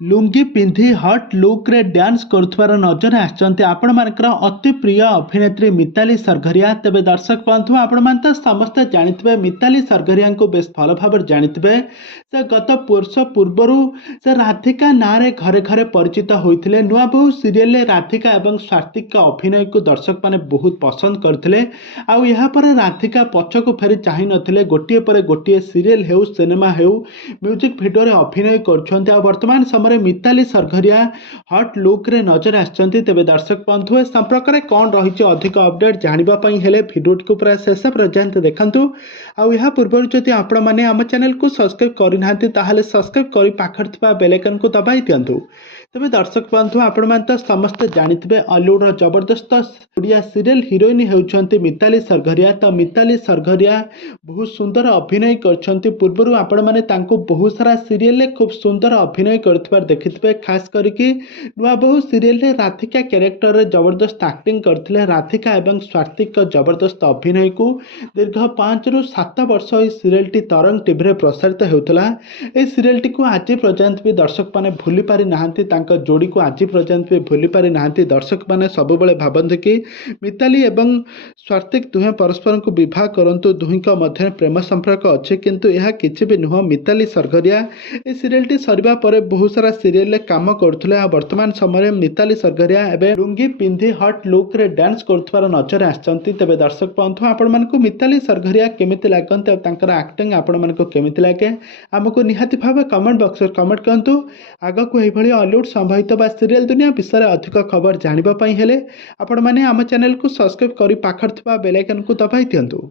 लुंगी पिंधि हट लुक रे डांस करुथबार नजर आसचंती आपण मानकर अति प्रिय अभिनेत्री मिताली सरघरिया। तेबे दर्शक बंधु आपण मान तो समस्ते जानिथिबे मिताली सरघरिया को बेस भल भाव जानिथिबे। से गत वर्ष पूर्वर से राधिका नाँ रे घरे घरे परिचित होइथिले। नुआ बहु सीरियल रे राधिका एवं स्वातिक का अभिनय को दर्शक माने बहुत पसंद करथिले। आउ यहाँ पर राधिका पछकु फेरी चाहि नथिले। गोटिए पर गोटिए सीरियल हेउ सिनेमा हेउ म्यूजिक भिडियो रे अभिनय करछन्ते। आ वर्तमान समय मिताली सरघरिया हट लुक रे नजर आसचंती। तेबे दर्शक बंधु ए संपर्क में कौन रही अधिक अपडेट जानिबा पई हेले भिडियोटी को पूरा शेष पर्यंत देखंतु। आउ यहाँ पूर्व जदि आपण माने आम चैनल को सब्सक्राइब करि नाहंती ताहाले सब्सक्राइब करि पाखर थिबा बेल आइकन को दबाई दियंतु। तेबे दर्शक बंधु आपण मान तो समस्त जानिथिबे हॉलीवुड रो जबरदस्त ओडिया सीरियल हीरोइन हेउछंती मिताली सरघरिया। तो मिताली सरघरिया बहुत सुंदर अभिनय करछंती। पूर्व आपण माने तांको बहुत सारा सीरियल रे खूब सुंदर अभिनय करथिबार देखिथिबे। खास करके नुआ बहु सीरियल रे राधिका कैरेक्टर रे जबरदस्त एक्टिंग करथिले। राधिका एवं स्वातिक का जबरदस्त अभिनय को दीर्घ 5 रु 7 वर्ष ए सीरियल टी तरंग टीवी रे प्रसारित हेउतला। ए सीरियल टी को आज पर्यंत भी दर्शक माने भूली पारि नाहंती। तांका जोड़ी को आज पर्यंत भी भूली पारि नाहंती। दर्शक माने सब बेले भाबंती कि मिताली एवं स्वातिक दुहे परस्पर को विवाह करंतु। दुही का मध्य प्रेम संपर्क अच्छे किंतु यह किछि भी नुह। मिताली सरघरिया ए सीरियल टी सरिबा परे बहुत सारा सीरियल रे काम करथुले। वर्तमान समय मिताली सरघरिया एबे लुंगी पिंधि हट लुक रे डांस करथबार नजर आसचंती। तेबे दर्शक बंधु आपण मानकु मिताली सरघरिया केमिति लागंती और तांकर एक्टिंग आपण मानकु केमिति लागे हमकु निहाती भाबे कमेंट बॉक्स रे कमेंट करंतु। आगा को एही भली हॉलीवुड संभावित बा सीरियल दुनिया विषय अधिक खबर जानिबा पई हेले आपण माने आम चैनल को सब्सक्राइब करि पाखर थिबा बेल आइकन को दबाई दियंतु।